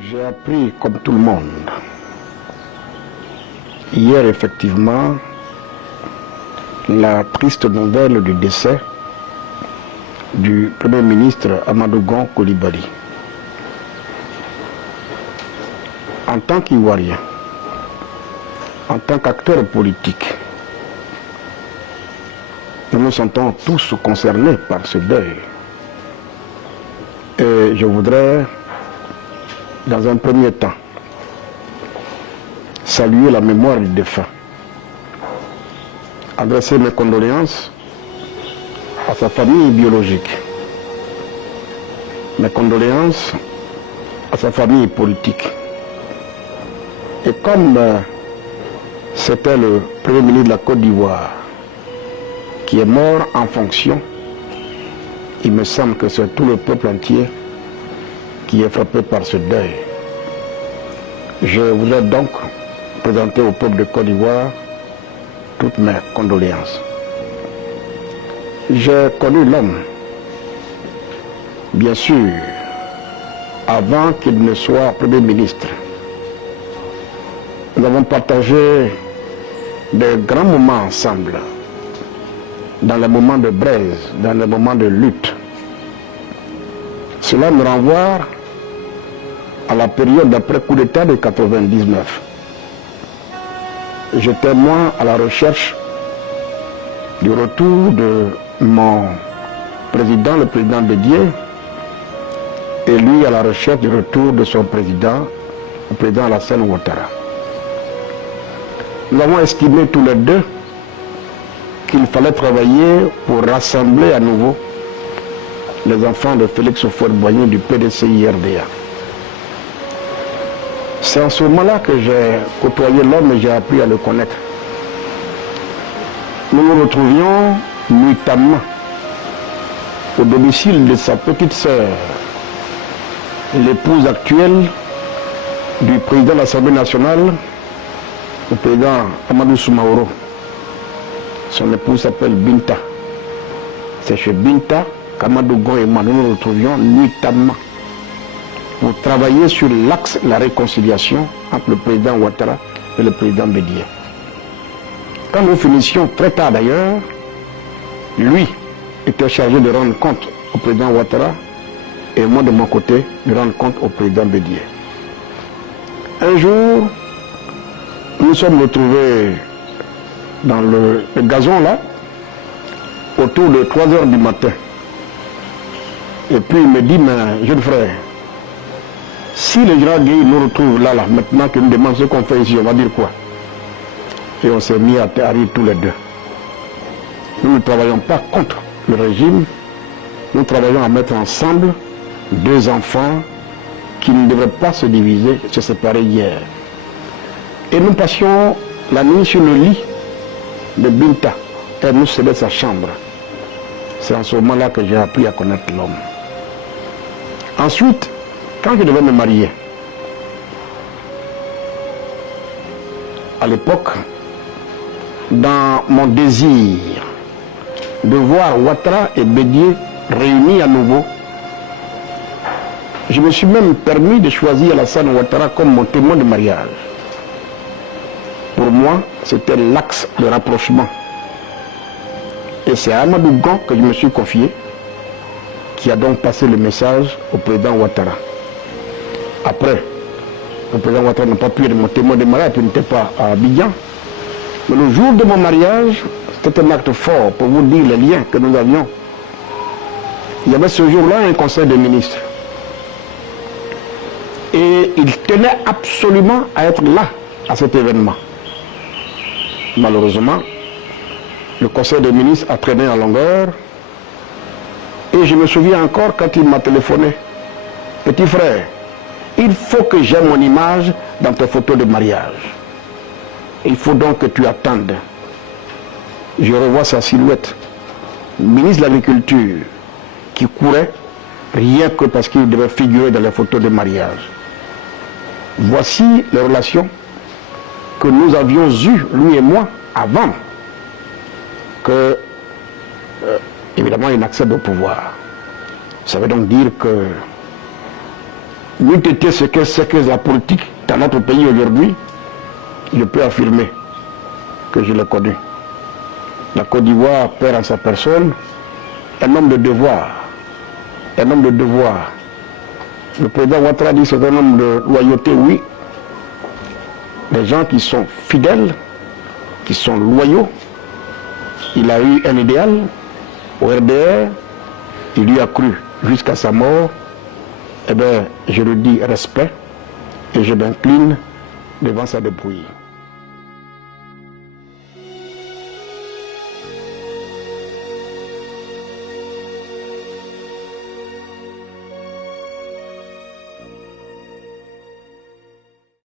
J'ai appris, comme tout le monde, hier effectivement, la triste nouvelle du décès du Premier ministre Amadou Gon Coulibaly. En tant qu'Ivoirien, en tant qu'acteur politique, nous nous sentons tous concernés par ce deuil. Et je voudrais, dans un premier temps, saluer la mémoire du défunt, adresser mes condoléances à sa famille biologique, mes condoléances à sa famille politique. Et comme c'était le Premier ministre de la Côte d'Ivoire qui est mort en fonction, il me semble que c'est tout le peuple entier qui est frappé par ce deuil. Je voudrais donc présenter au peuple de Côte d'Ivoire toutes mes condoléances. J'ai connu l'homme, bien sûr, avant qu'il ne soit Premier ministre. Nous avons partagé de grands moments ensemble, dans les moments de braise, dans les moments de lutte. Cela me renvoie à la période d'après coup d'État de 1999. J'étais moi à la recherche du retour de mon président, le président Bédié, et lui à la recherche du retour de son président, le président Alassane Ouattara. Nous avons estimé tous les deux qu'il fallait travailler pour rassembler à nouveau les enfants de Félix Houphouët-Boigny du PDCI-RDA. C'est en ce moment-là que j'ai côtoyé l'homme et j'ai appris à le connaître. Nous nous retrouvions nuitamment au domicile de sa petite sœur, l'épouse actuelle du président de l'Assemblée nationale, le président Amadou Soumaoro. Son épouse s'appelle Binta. C'est chez Binta qu'Amadou Gon et moi nous nous retrouvions nuitamment pour travailler sur l'axe de la réconciliation entre le président Ouattara et le président Bédié. Quand nous finissions, très tard d'ailleurs, lui était chargé de rendre compte au président Ouattara et moi de mon côté de rendre compte au président Bédié. Un jour, nous nous sommes retrouvés dans le gazon là, autour de 3 heures du matin. Et puis il me dit, mais jeune frère, si le général Gueye nous retrouve là, maintenant qu'il nous demande ce qu'on fait ici, on va dire quoi? Et on s'est mis à rire tous les deux. Nous ne travaillons pas contre le régime, nous travaillons à mettre ensemble deux enfants qui ne devraient pas se diviser, se séparer hier. Et nous passions la nuit sur le lit de Binta. Elle nous cédait sa chambre. C'est en ce moment-là que j'ai appris à connaître l'homme. Ensuite, quand je devais me marier, à l'époque, dans mon désir de voir Ouattara et Bédié réunis à nouveau, je me suis même permis de choisir Alassane Ouattara comme mon témoin de mariage. Pour moi, c'était l'axe de rapprochement. Et c'est à Amadou Gon que je me suis confié, qui a donc passé le message au président Ouattara. Après, le président Ouattara n'a pas pu être mon témoin de mariage, il n'était pas à Abidjan. Mais le jour de mon mariage, c'était un acte fort pour vous dire les liens que nous avions. Il y avait ce jour-là un conseil de ministres. Et il tenait absolument à être là, à cet événement. Malheureusement, le conseil des ministres a traîné en longueur. Et je me souviens encore quand il m'a téléphoné. Petit frère, il faut que j'aie mon image dans tes photos de mariage. Il faut donc que tu attendes. Je revois sa silhouette. Ministre de l'Agriculture qui courait rien que parce qu'il devait figurer dans les photos de mariage. Voici les relations que nous avions eues, lui et moi, avant que, évidemment, il accède au pouvoir. Ça veut donc dire que n'eût été ce que c'est que la politique dans notre pays aujourd'hui, je peux affirmer que je l'ai connu. La Côte d'Ivoire perd en sa personne un homme de devoir. Un homme de devoir. Le président Ouattara dit que c'est un homme de loyauté, oui. Des gens qui sont fidèles, qui sont loyaux. Il a eu un idéal au RDR, il y a cru jusqu'à sa mort. Eh bien, je le dis respect et je m'incline devant sa dépouille.